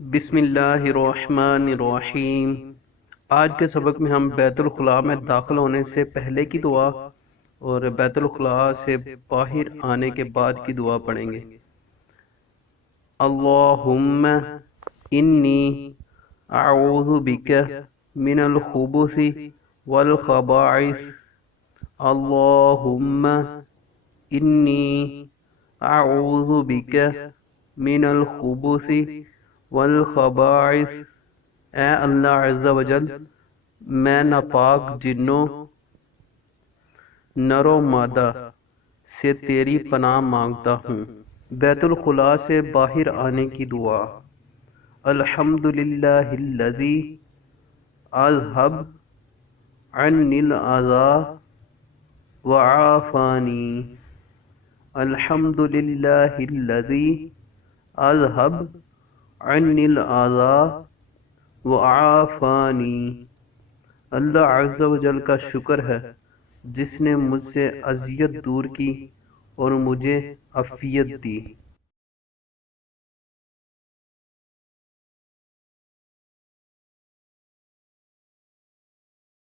بسم اللہ الرحمن الرحیم۔ آج کے سبق میں ہم بیت الخلاء میں داخل ہونے سے پہلے کی دعا اور بیت الخلاء سے باہر آنے کے بعد کی دعا پڑھیں گے۔ اللہم انی اعوذ بک من الخبث والخبائث، اللہم انی اعوذ بک من الخبث والخبائث، اے اللہ عز و جل میں ناپاک جنوں نر و مادہ سے تیری پناہ مانگتا ہوں۔ بیت الخلاء سے باہر آنے کی دعا۔ الحمدللہ الذی اذھب عنی الاذی وعافانی، الحمدللہ الذی اذھب عنی الاذی وعافانی، اللہ عز و جل کا شکر ہے جس نے مجھ سے اذیت دور کی اور مجھے عافیت دی۔